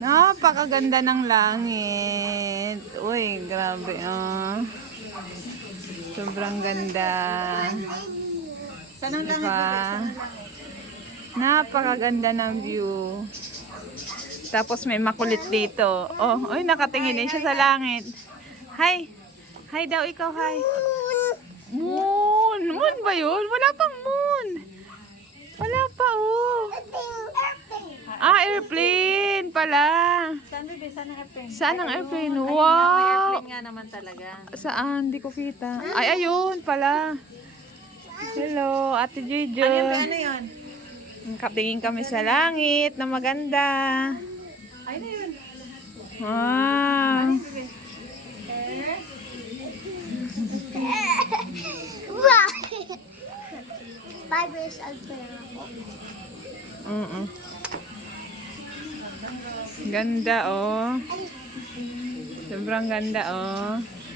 Napakaganda ng langit. Uy, grabe oh. Sobrang ganda. Saan ang langit? Diba? Napakaganda ng view. Tapos may makulit dito. Oh, uy, nakatingin din siya sa langit. Hi. Hi daw ikaw, hi. Moon. Moon ba yun? Wala pang moon. Wala pa, oh. Airplane pala. Saan bebe? Saan ang airplane? Saan ang airplane? Ayun, Wow. may airplane nga naman talaga. Saan? Di ko kita. Ay, ayun pala. Hello, Ate Jojo. Ano yun? Katingin kami sa langit na maganda. Ayun na yun. Wow. Bebe. Wow! 5 years old pa lang ako. Ganda, oh. Sobrang ganda, oh.